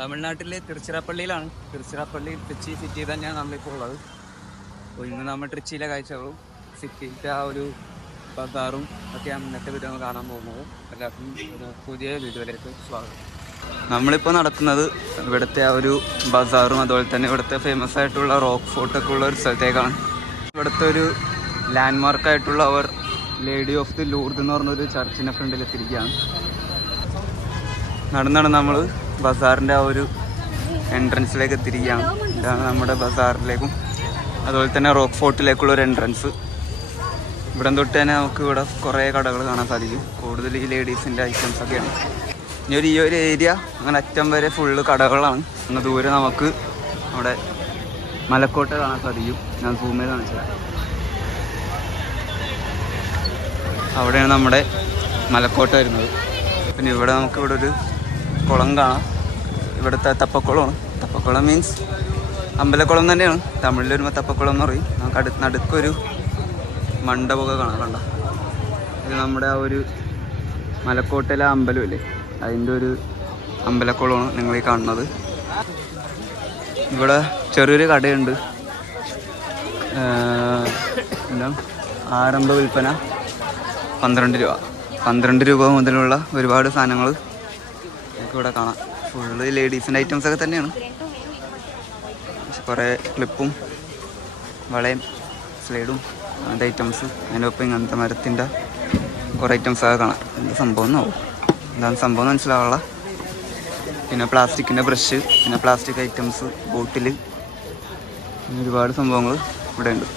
തമിഴ്നാട്ടിലെ തിരുച്ചിറപ്പള്ളിയിലാണ്. തിരുച്ചിറപ്പള്ളി ട്രിച്ചി സിറ്റി തന്നെയാണ് നമ്മളിപ്പോൾ ഉള്ളത്. അപ്പോൾ ഇന്ന് നമ്മൾ ട്രിച്ചിയിലെ കാഴ്ചകളും സിറ്റിയിലത്തെ ആ ഒരു ബസാറും ഒക്കെയാണ് ഇന്നത്തെ വീഡിയോ കാണാൻ പോകുന്നത്. എല്ലാവർക്കും ഒരു പുതിയ വീഡിയോയിലേക്ക് സ്വാഗതം. നമ്മളിപ്പോൾ നടക്കുന്നത് ഇവിടുത്തെ ആ ഒരു ബസാറും അതുപോലെ തന്നെ ഇവിടുത്തെ ഫേമസ് ആയിട്ടുള്ള റോക്ക് ഫോർട്ടൊക്കെ ഉള്ള ഒരു സ്ഥലത്തേക്കാണ്. ഇവിടുത്തെ ഒരു ലാൻഡ് മാർക്കായിട്ടുള്ള our lady of the Lourdes എന്ന് പറഞ്ഞൊരു ചർച്ചിൻ്റെ ഫ്രണ്ടിൽ എത്തിയിരിക്കുകയാണ്. നടന്നാണ് നമ്മൾ ബസാറിൻ്റെ ആ ഒരു എൻട്രൻസിലേക്ക് എത്തിയിരിക്കുകയാണ്. ഇതാണ് നമ്മുടെ ബസാറിലേക്കും അതുപോലെ തന്നെ റോക്ക് ഫോർട്ടിലേക്കുള്ള ഒരു എൻട്രൻസ്. ഇവിടെ തൊട്ട് തന്നെ നമുക്ക് ഇവിടെ കുറേ കടകൾ കാണാൻ സാധിക്കും. കൂടുതൽ ഈ ലേഡീസിൻ്റെ ഐറ്റംസ് ഒക്കെയാണ്. ഇനി ഈ ഒരു ഏരിയ അങ്ങനെ അറ്റം വരെ ഫുള്ള് കടകളാണ്. അങ്ങ് ദൂരെ നമുക്ക് അവിടെ മലക്കോട്ട കാണാൻ സാധിക്കും. ഞാൻ സൂം ചെയ്ത് കാണിച്ചത്. അവിടെയാണ് നമ്മുടെ മലക്കോട്ട വരുന്നത്. പിന്നെ ഇവിടെ നമുക്ക് ഇവിടെ ഒരു കുളം കാണാം. ഇവിടുത്തെ തപ്പക്കുളമാണ്. തപ്പക്കുളം മീൻസ് അമ്പലക്കുളം തന്നെയാണ്. തമിഴിൽ വരുമ്പോൾ തപ്പക്കുളം എന്ന് പറയും. നമുക്ക് നടുക്കൊരു മണ്ഡപമൊക്കെ കാണാം. കണ്ട ഇത് നമ്മുടെ ആ ഒരു മലക്കോട്ടയിലെ അമ്പലമില്ലേ, അതിൻ്റെ ഒരു അമ്പലക്കുളമാണ് നിങ്ങൾ ഈ കാണുന്നത്. ഇവിടെ ചെറിയൊരു കടയുണ്ട്. എന്താ ആരംഭ വിൽപ്പന 12 രൂപ. 12 രൂപ മുതലുള്ള ഒരുപാട് സാധനങ്ങൾ നമുക്കിവിടെ കാണാം. ഫുള്ള് ലേഡീസിൻ്റെ ഐറ്റംസൊക്കെ തന്നെയാണ്. കുറേ ക്ലിപ്പും വളയും സ്ലൈഡും അങ്ങനത്തെ ഐറ്റംസ്, അതിൻ്റെ ഒപ്പം ഇങ്ങനത്തെ മരത്തിൻ്റെ കുറേ ഐറ്റംസൊക്കെ കാണാം. എന്ത് സംഭവം എന്നാവും, എന്താണ് സംഭവം എന്ന് മനസ്സിലാവുള്ള. പിന്നെ പ്ലാസ്റ്റിക്കിൻ്റെ ബ്രഷ്, പിന്നെ പ്ലാസ്റ്റിക് ഐറ്റംസ്, ബോട്ടിൽ, ഒരുപാട് സംഭവങ്ങൾ ഇവിടെ ഉണ്ട്.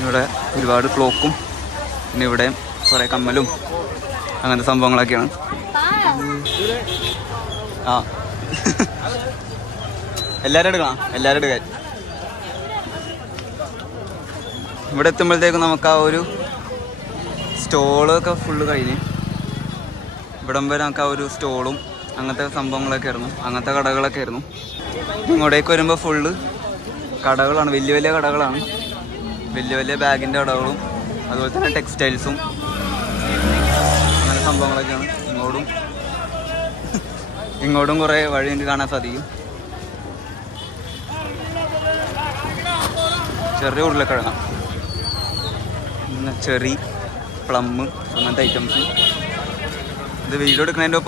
ഇവിടെ ഒരുപാട് ക്ലോക്കും പിന്നെ ഇവിടെ കുറേ കമ്മലും അങ്ങനത്തെ സംഭവങ്ങളൊക്കെയാണ്. ആ എല്ലാവരും എടുക്കണം, എല്ലാവരും എടുക്കാൻ. ഇവിടെ എത്തുമ്പോഴത്തേക്കും നമുക്ക് ആ ഒരു സ്റ്റോളൊക്കെ ഫുള്ള് കഴിഞ്ഞ് ഇവിടം വരെ നമുക്ക് ആ ഒരു സ്റ്റോളും അങ്ങനത്തെ സംഭവങ്ങളൊക്കെ ആയിരുന്നു, അങ്ങനത്തെ കടകളൊക്കെ ആയിരുന്നു. ഇങ്ങോട്ടേക്ക് വരുമ്പോൾ ഫുള്ള് കടകളാണ്, വലിയ വലിയ കടകളാണ്. വലിയ വലിയ ബാഗിൻ്റെ കടകളും അതുപോലെ തന്നെ ടെക്സ്റ്റൈൽസും അങ്ങനെ സംഭവങ്ങളൊക്കെയാണ്. ഇങ്ങോട്ടും കുറേ വഴി എനിക്ക് കാണാൻ സാധിക്കും. ചെറിയ ഉരുളക്കിഴങ്ങ, പിന്നെ ചെറി, പ്ലം അങ്ങനത്തെ ഐറ്റംസ്. ഇത് വീഡിയോ എടുക്കുന്നതിൻ്റെ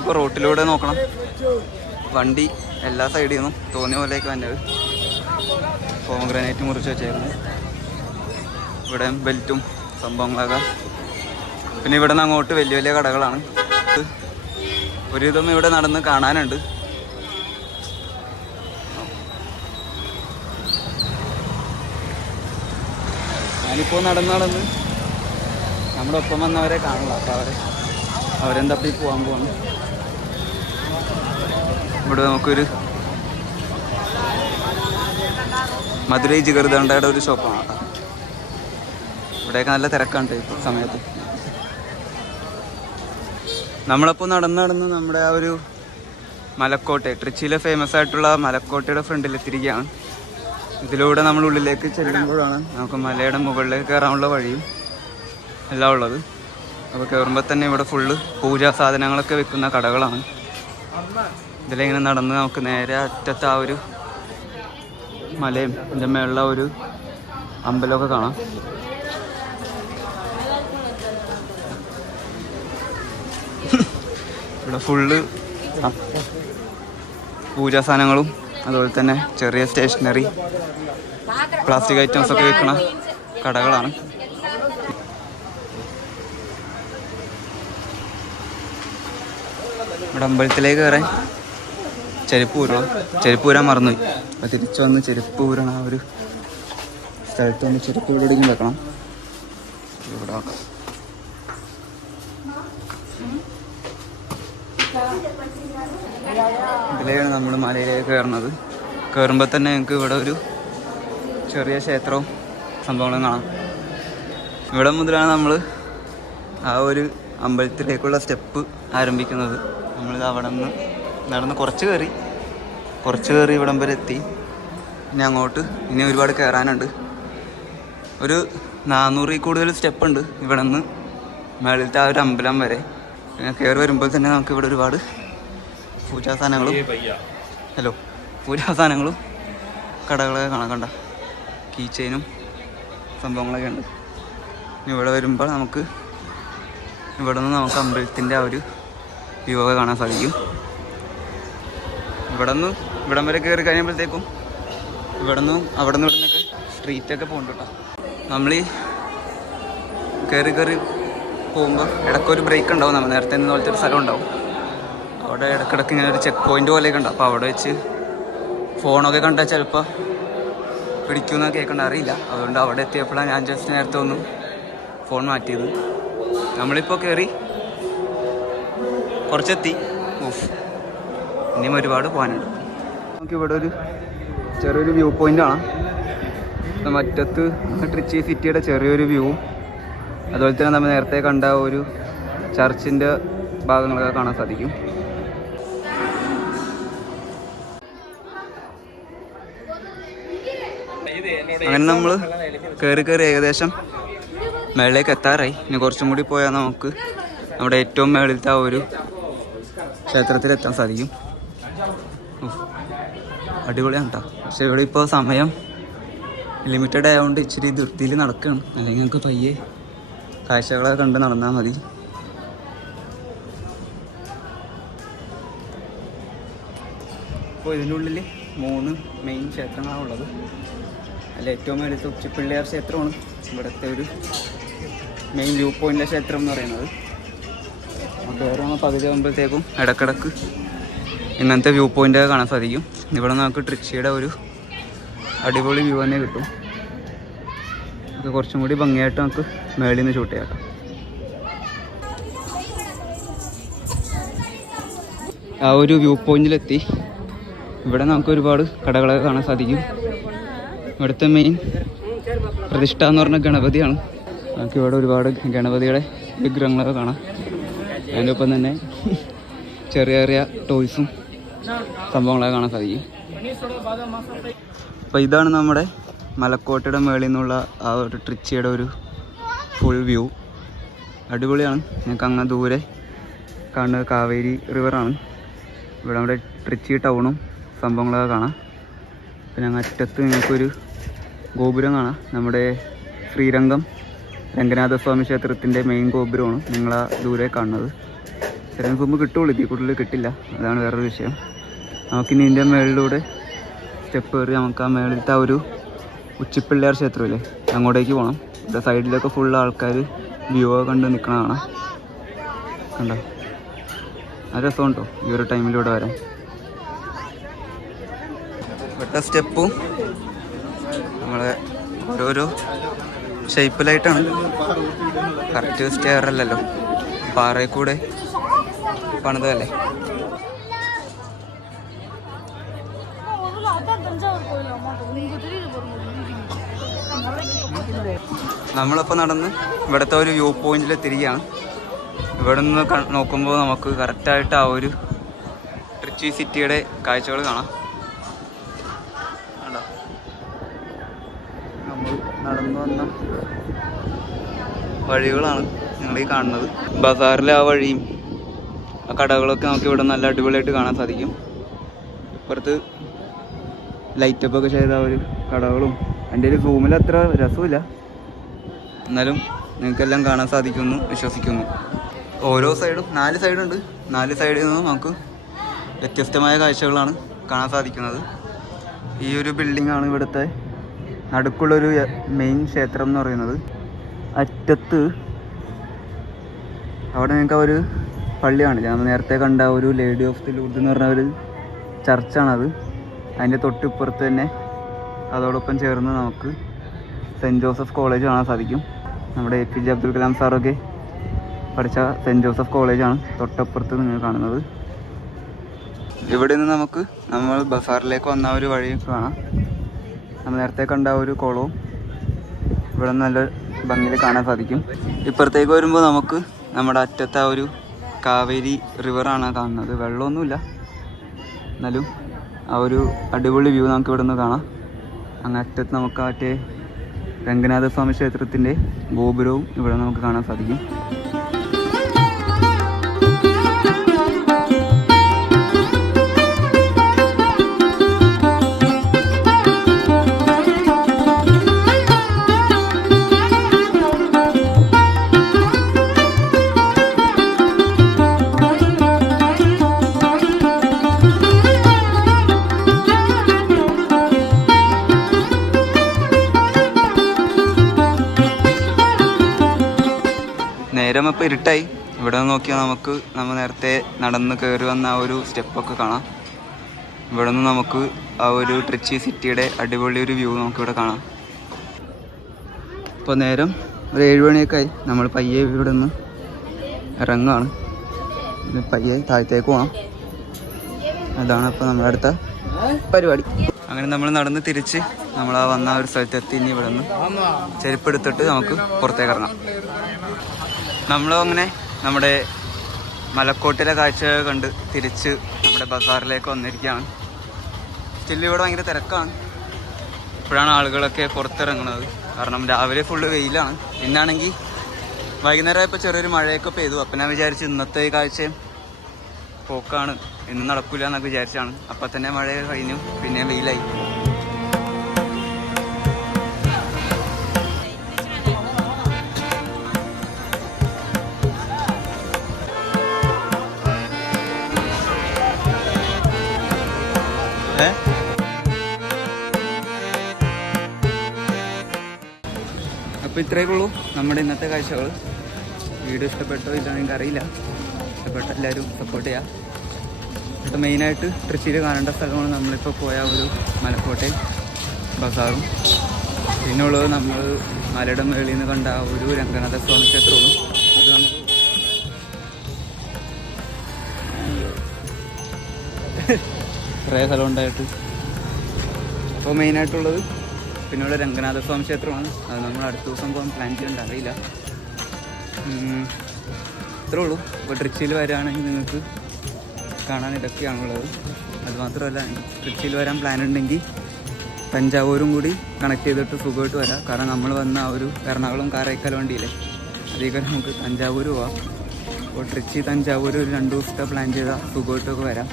ഒപ്പം റോട്ടിലൂടെ നോക്കണം. വണ്ടി എല്ലാ സൈഡിൽ നിന്നും തോന്നിയ പോലെയൊക്കെ വന്നത്. പോമഗ്രാനൈറ്റ് മുറിച്ച് വെച്ചേക്കുന്നു. ഇവിടെ ബെൽറ്റും സംഭവങ്ങളൊക്കെ. പിന്നെ ഇവിടെ നിന്ന് അങ്ങോട്ട് വലിയ വലിയ കടകളാണ്. ഒരുവിധം ഇവിടെ നടന്ന് കാണാനുണ്ട്. ഞാനിപ്പോൾ നടന്ന് നമ്മുടെ ഒപ്പം വന്നവരെ കാണില്ല. അപ്പോൾ അവരെന്തപ്പി പോകാൻ പോകുന്നു. ഇവിടെ നമുക്കൊരു മധുരൈ ജിഗർദണ്ഡയുടെ ഒരു ഷോപ്പാണ് കേട്ടോ. ഇവിടെയൊക്കെ നല്ല തിരക്കാണ് ഇപ്പോൾ സമയത്ത്. നമ്മളപ്പോൾ നടന്ന് നമ്മുടെ ആ ഒരു മലക്കോട്ട, ട്രിച്ചിയിലെ ഫേമസ് ആയിട്ടുള്ള മലക്കോട്ടയുടെ ഫ്രണ്ടിലെത്തിയിരിക്കുകയാണ്. ഇതിലൂടെ നമ്മൾ ഉള്ളിലേക്ക് ചെല്ലുമ്പോഴാണ് നമുക്ക് മലയുടെ മുകളിലേക്ക് കയറാനുള്ള വഴിയും എല്ലാം ഉള്ളത്. അപ്പോൾ കയറുമ്പോൾ തന്നെ ഇവിടെ ഫുള്ള് പൂജാ സാധനങ്ങളൊക്കെ വിൽക്കുന്ന കടകളാണ്. ഇതിലിങ്ങനെ നടന്ന് നമുക്ക് നേരെ അറ്റത്ത് ആ ഒരു മലയും ഇതിൻ്റെ മേളിലുള്ള ഒരു അമ്പലമൊക്കെ കാണാം. ഇവിടെ ഫുള്ള് പൂജാ സാധനങ്ങളും അതുപോലെ തന്നെ ചെറിയ സ്റ്റേഷനറി, പ്ലാസ്റ്റിക് ഐറ്റംസ് ഒക്കെ വിൽക്കുന്ന കടകളാണ്. ഇവിടെ അമ്പലത്തിലേക്ക് കയറാൻ ചെരുപ്പ് ഊരാൻ മറന്നുപോയി. അപ്പോൾ തിരിച്ചു വന്ന് ചെരുപ്പ് ഊരണം. ആ ഒരു സ്ഥലത്ത് വന്ന് ചെരുപ്പ് ഇവിടെയും വെക്കണം. ഇവിടെ വെക്കാം. ഇതിലെയാണ് നമ്മൾ മലയിലേക്ക് കയറുന്നത്. കയറുമ്പോൾ തന്നെ ഞങ്ങൾക്ക് ഇവിടെ ഒരു ചെറിയ ക്ഷേത്രവും സംഭവങ്ങളും കാണാം. ഇവിടെ മുതലാണ് നമ്മൾ ആ ഒരു അമ്പലത്തിലേക്കുള്ള സ്റ്റെപ്പ് ആരംഭിക്കുന്നത്. നമ്മളിത് അവിടെ നിന്ന് നടന്ന് കുറച്ച് കയറി ഇവിടം വരെ എത്തി. ഇനി അങ്ങോട്ട് ഇനി ഒരുപാട് കയറാനുണ്ട്. ഒരു 400 കൂടുതൽ സ്റ്റെപ്പ് ഉണ്ട് ഇവിടെ നിന്ന് മേളിലത്തെ ആ ഒരു അമ്പലം വരെ. കയറി വരുമ്പോൾ തന്നെ നമുക്ക് ഇവിടെ ഒരുപാട് പൂജാ സാധനങ്ങളും പൂജാ സാധനങ്ങളും കടകളൊക്കെ കാണാൻ. കണ്ട കീ ചെയിനും സംഭവങ്ങളൊക്കെ ഉണ്ട്. ഇവിടെ വരുമ്പോൾ നമുക്ക് ഇവിടെ നിന്ന് നമുക്ക് അമ്പലത്തിൻ്റെ ആ ഒരു വ്യൂ ഒക്കെ കാണാൻ സാധിക്കും. ഇവിടം വരെ കയറി കഴിയുമ്പോഴത്തേക്കും അവിടെ നിന്നൊക്കെ സ്ട്രീറ്റൊക്കെ പോകുന്നുണ്ട് കേട്ടോ. നമ്മൾ ഈ കയറി പോകുമ്പോൾ ഇടയ്ക്കൊരു ബ്രേക്ക് ഉണ്ടാവും. നമ്മൾ നേരത്തെ നിന്ന് പോലത്തെ ഒരു സ്ഥലം ഉണ്ടാവും. അവിടെ ഇടയ്ക്കിടയ്ക്ക് ഇങ്ങനെ ഒരു ചെക്ക് പോയിൻ്റ് പോലെയൊക്കെ ഉണ്ടാവും. അപ്പോൾ അവിടെ വെച്ച് ഫോണൊക്കെ കണ്ടാൽ ചിലപ്പോൾ പിടിക്കുമെന്നൊക്കെ കേൾക്കണ്ട, അറിയില്ല. അതുകൊണ്ട് അവിടെ എത്തിയപ്പോഴാണ് ഞാൻ ജസ്റ്റ് നേരത്തെ ഒന്നും ഫോൺ മാറ്റിയത്. നമ്മളിപ്പോൾ കയറി കുറച്ചെത്തി. ഇനിയും ഒരുപാട് പോകാനുണ്ട്. നമുക്കിവിടെ ഒരു ചെറിയൊരു വ്യൂ പോയിൻ്റാണ്. മറ്റത്ത് ട്രിച്ചി സിറ്റിയുടെ ചെറിയൊരു വ്യൂ, അതുപോലെ തന്നെ നമ്മൾ നേരത്തെ കണ്ട ഒരു ചർച്ചിൻ്റെ ഭാഗങ്ങളൊക്കെ കാണാൻ സാധിക്കും. അങ്ങനെ നമ്മൾ കയറി ഏകദേശം മേളിലേക്ക് എത്താറായി. ഇനി കുറച്ചും കൂടി പോയാൽ നമുക്ക് നമ്മുടെ ഏറ്റവും മേളിലത്തെ ആ ഒരു ക്ഷേത്രത്തിലെത്താൻ സാധിക്കും. അടിപൊളിയാണ് കേട്ടോ. പക്ഷെ ഇവിടെ ഇപ്പോൾ സമയം ലിമിറ്റഡ് ആയതുകൊണ്ട് ഇച്ചിരി ധൃതിയിൽ നടക്കുകയാണ്. അല്ലെങ്കിൽ നമുക്ക് പയ്യെ കാഴ്ചകളൊക്കെ കണ്ട് നടന്നാൽ മതി. അപ്പോൾ ഇതിനുള്ളിൽ 3 മെയിൻ ക്ഷേത്രങ്ങളാണ് ഉള്ളത്. അതിൽ ഏറ്റവും മേലത്തെ ഉച്ചിപ്പിള്ളിയാർ ക്ഷേത്രമാണ് ഇവിടുത്തെ ഒരു മെയിൻ വ്യൂ പോയിൻ്റിലെ ക്ഷേത്രം എന്ന് പറയുന്നത്. കയറി പകുതി ആകുമ്പോഴത്തേക്കും ഇടക്കിടക്ക് ഇങ്ങനത്തെ വ്യൂ പോയിൻ്റൊക്കെ കാണാൻ സാധിക്കും. ഇവിടെ നമുക്ക് ട്രിച്ചിയുടെ ഒരു അടിപൊളി വ്യൂ തന്നെ കിട്ടും. ഇത് കുറച്ചും കൂടി ഭംഗിയായിട്ട് നമുക്ക് മേളിൽ നിന്ന് ഷൂട്ട് ചെയ്യാം. ആ ഒരു വ്യൂ പോയിന്റിലെത്തി. ഇവിടെ നമുക്ക് ഒരുപാട് കടകളൊക്കെ കാണാൻ സാധിക്കും. ഇവിടുത്തെ മെയിൻ പ്രതിഷ്ഠ എന്ന് പറഞ്ഞ ഗണപതിയാണ്. നമുക്ക് ഇവിടെ ഒരുപാട് ഗണപതിയുടെ വിഗ്രഹങ്ങളൊക്കെ കാണാം. അതിൻ്റെ ഒപ്പം തന്നെ ചെറിയ ചെറിയ ടോയ്സും സംഭവങ്ങളൊക്കെ കാണാൻ സാധിക്കും. അപ്പോൾ ഇതാണ് നമ്മുടെ മലക്കോട്ടയുടെ മേളിൽ നിന്നുള്ള ആ ഒരു ട്രിച്ചിയുടെ ഒരു ഫുൾ വ്യൂ. അടിപൊളിയാണ്. ഞങ്ങൾക്ക് അങ്ങ് ദൂരെ കാണുന്നത് കാവേരി റിവറാണ്. ഇവിടെ നമ്മുടെ ട്രിച്ചി ടൗണും സംഭവങ്ങളൊക്കെ കാണാം. പിന്നെ അങ്ങ് അറ്റത്ത് ഞങ്ങൾക്കൊരു ഗോപുരം കാണാം. നമ്മുടെ ശ്രീരംഗം രംഗനാഥസ്വാമി ക്ഷേത്രത്തിൻ്റെ മെയിൻ ഗോപുരമാണ് നിങ്ങളാ ദൂരെ കാണുന്നത്. ചെറിയ സൂമ്പ് കിട്ടുള്ളൂ, ഇതിൽ കൂടുതൽ കിട്ടില്ല. അതാണ് വേറൊരു വിഷയം. നമുക്കിനി ഇതിൻ്റെ മേളിലൂടെ സ്റ്റെപ്പ് കയറി നമുക്ക് ആ മേളിലത്തെ ആ ഒരു ഉച്ചിപ്പിള്ളിയാർ ക്ഷേത്രമില്ലേ അങ്ങോട്ടേക്ക് പോകണം. ഇവിടെ സൈഡിലൊക്കെ ഫുൾ ആൾക്കാർ വ്യൂ ഒക്കെ കണ്ട് നിൽക്കണതാണ്. കണ്ടോ, ആ രസമുണ്ടോ ഈ ഒരു ടൈമിലൂടെ വരാൻ. ഇവിടുത്തെ സ്റ്റെപ്പും നമ്മളെ ഓരോരോ ഷേപ്പിലായിട്ടാണ്. കറക്റ്റ് സ്റ്റെയർ അല്ലല്ലോ, പാറയിൽ കൂടെ പണിതല്ലേ. നമ്മളിപ്പോൾ നടന്ന് ഇവിടുത്തെ ഒരു വ്യൂ പോയിന്റിൽ തിരികെയാണ്. ഇവിടെ നിന്ന് നോക്കുമ്പോൾ നമുക്ക് കറക്റ്റായിട്ട് ആ ഒരു ട്രിച്ചി സിറ്റിയുടെ കാഴ്ചകൾ കാണാം. കണ്ടോ, നമ്മൾ നടന്നു വന്ന വഴികളാണ് നിങ്ങൾ ഈ കാണുന്നത്. ബസാറിലെ ആ വഴിയും ആ കടകളൊക്കെ നമുക്ക് ഇവിടെ നല്ല അടിപൊളിയായിട്ട് കാണാൻ സാധിക്കും. ഇപ്പുറത്ത് ലൈറ്റപ്പ് ഒക്കെ ചെയ്ത ഒരു കടകളും. എൻ്റെ ഒരു റൂമിൽ അത്ര രസമില്ല, എന്നാലും നിങ്ങൾക്കെല്ലാം കാണാൻ സാധിക്കുമെന്ന് വിശ്വസിക്കുന്നു. ഓരോ സൈഡും 4 സൈഡുണ്ട്. 4 സൈഡിൽ നിന്നും നമുക്ക് വ്യത്യസ്തമായ കാഴ്ചകളാണ് കാണാൻ സാധിക്കുന്നത്. ഈ ഒരു ബിൽഡിങ്ങാണ് ഇവിടുത്തെ നടുക്കുള്ളൊരു മെയിൻ ക്ഷേത്രം എന്ന് പറയുന്നത്. അറ്റത്ത് അവിടെ നിങ്ങൾക്ക് ഒരു പള്ളിയാണ്. ഞാൻ നേരത്തെ കണ്ട ഒരു ലേഡി ഓഫ് ദി ലൂർദ് എന്ന് പറഞ്ഞ ഒരു ചർച്ചാണത്. അതിൻ്റെ തൊട്ടിപ്പുറത്ത് തന്നെ അതോടൊപ്പം ചേർന്ന് നമുക്ക് സെൻറ്റ് ജോസഫ് കോളേജ് കാണാൻ സാധിക്കും. നമ്മുടെ APJ അബ്ദുൽ കലാം സാറൊക്കെ പഠിച്ച സെൻറ്റ് ജോസഫ് കോളേജാണ് തൊട്ടപ്പുറത്ത് നിങ്ങൾ കാണുന്നത്. ഇവിടെ നിന്ന് നമുക്ക് നമ്മൾ ബസാറിലേക്ക് വന്ന ഒരു വഴി കാണാം. നമ്മൾ നേരത്തെ കണ്ട ഒരു കുളവും ഇവിടെ നല്ല ഭംഗിയിൽ കാണാൻ സാധിക്കും. ഇപ്പുറത്തേക്ക് വരുമ്പോൾ നമുക്ക് നമ്മുടെ അറ്റത്തെ ആ ഒരു കാവേരി റിവറാണ് കാണുന്നത്. വെള്ളമൊന്നുമില്ല, എന്നാലും ആ ഒരു അടിപൊളി വ്യൂ നമുക്ക് ഇവിടെ നിന്ന് കാണാം. അങ്ങ് അറ്റത്ത് നമുക്ക് മറ്റേ രംഗനാഥസ്വാമി ക്ഷേത്രത്തിൻ്റെ ഗോപുരവും ഇവിടെ നമുക്ക് കാണാൻ സാധിക്കും. നേരം ഇപ്പോൾ ഇരുട്ടായി. ഇവിടെ നിന്ന് നോക്കിയാൽ നമ്മൾ നേരത്തെ നടന്ന് കയറി വന്ന ആ ഒരു സ്റ്റെപ്പൊക്കെ കാണാം. ഇവിടെ നിന്ന് നമുക്ക് ആ ഒരു ട്രിച്ചി സിറ്റിയുടെ അടിപൊളി ഒരു വ്യൂ നമുക്കിവിടെ കാണാം. ഇപ്പോൾ നേരം ഒരു 7 മണിയൊക്കെ ആയി. നമ്മൾ പയ്യെ ഇവിടെ നിന്ന് ഇറങ്ങുകയാണ്. പയ്യെ താഴത്തേക്ക് പോകാം. അതാണ് ഇപ്പോൾ നമ്മുടെ അടുത്ത പരിപാടി. അങ്ങനെ നമ്മൾ നടന്ന് തിരിച്ച് നമ്മൾ ആ വന്ന ഒരു സ്ഥലത്തെത്തി. ഇനി ഇവിടെ നിന്ന് ചെരുപ്പെടുത്തിട്ട് നമുക്ക് പുറത്തേക്ക് ഇറങ്ങാം. നമ്മളും അങ്ങനെ നമ്മുടെ മലക്കോട്ടിലെ കാഴ്ച കണ്ട് തിരിച്ച് നമ്മുടെ ബസാറിലേക്ക് വന്നിരിക്കുകയാണ്. സ്റ്റിൽ ഇവിടെ ഭയങ്കര തിരക്കാണ്. ഇപ്പോഴാണ് ആളുകളൊക്കെ പുറത്തിറങ്ങുന്നത്. കാരണം രാവിലെ ഫുള്ള് വെയിലാണ്. ഇന്നാണെങ്കിൽ വൈകുന്നേരമായപ്പോൾ ചെറിയൊരു മഴയൊക്കെ പെയ്തു. അപ്പം ഞാൻ വിചാരിച്ചു ഇന്നത്തെ ഈ കാഴ്ച പോക്കാണ്, ഇന്ന് നടക്കില്ല എന്നൊക്കെ വിചാരിച്ചാണ്. അപ്പം തന്നെ മഴ കഴിഞ്ഞു, പിന്നെ വെയിലായി. അപ്പോൾ ഇത്രയൊക്കെ ഉള്ളൂ നമ്മുടെ ഇന്നത്തെ കാഴ്ചകൾ. വീഡിയോ ഇഷ്ടപ്പെട്ടോ ഇല്ലാന്ന് എനിക്കറിയില്ല. ഇഷ്ടപ്പെട്ട എല്ലാവരും സപ്പോർട്ട് ചെയ്യുക. എന്നിട്ട് മെയിനായിട്ട് ട്രിച്ചിയിൽ കാണേണ്ട സ്ഥലമാണ് നമ്മളിപ്പോൾ പോയ ഒരു മലക്കോട്ടയും ബസാറും. പിന്നുള്ളത് നമ്മൾ മലയുടെ മേളിൽ നിന്ന് കണ്ട ആ ഒരു രംഗനാഥ സ്വാമി ക്ഷേത്രവും. അത് നമുക്ക് കുറേ സ്ഥലം ഉണ്ടായിട്ട്. അപ്പോൾ മെയിനായിട്ടുള്ളത് പിന്നെയുള്ള രംഗനാഥ സ്വാമി ക്ഷേത്രമാണ്. അത് നമ്മൾ അടുത്ത ദിവസം പോകാൻ പ്ലാൻ ചെയ്യേണ്ട അറിയില്ല. ഇത്രേ ഉള്ളൂ. ഇപ്പോൾ ട്രിച്ചിയിൽ വരികയാണെങ്കിൽ നിങ്ങൾക്ക് കാണാൻ ഇതൊക്കെയാണുള്ളത്. അതുമാത്രമല്ല, ട്രിച്ചിയിൽ വരാൻ പ്ലാൻ ഉണ്ടെങ്കിൽ തഞ്ചാവൂരും കൂടി കണക്ട് ചെയ്തിട്ട് സുഖമായിട്ട് വരാം. കാരണം നമ്മൾ വന്ന ആ ഒരു എറണാകുളം കാരേക്കൽ വണ്ടിയില്ലേ, അധികം നമുക്ക് തഞ്ചാവൂർ പോവാം. അപ്പോൾ ട്രിച്ചി തഞ്ചാവൂർ ഒരു 2 ദിവസത്തെ പ്ലാൻ ചെയ്താൽ സുഖമായിട്ടൊക്കെ വരാം.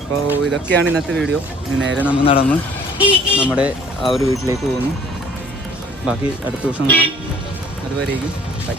അപ്പോൾ ഇതൊക്കെയാണ് ഇന്നത്തെ വീഡിയോ. നേരെ നമ്മൾ നടന്ന് നമ്മുടെ ആ ഒരു വീട്ടിലേക്ക് പോകുന്നു. ബാക്കി അടുത്ത ദിവസം കാണാം. അതുവരേക്കും ബൈ.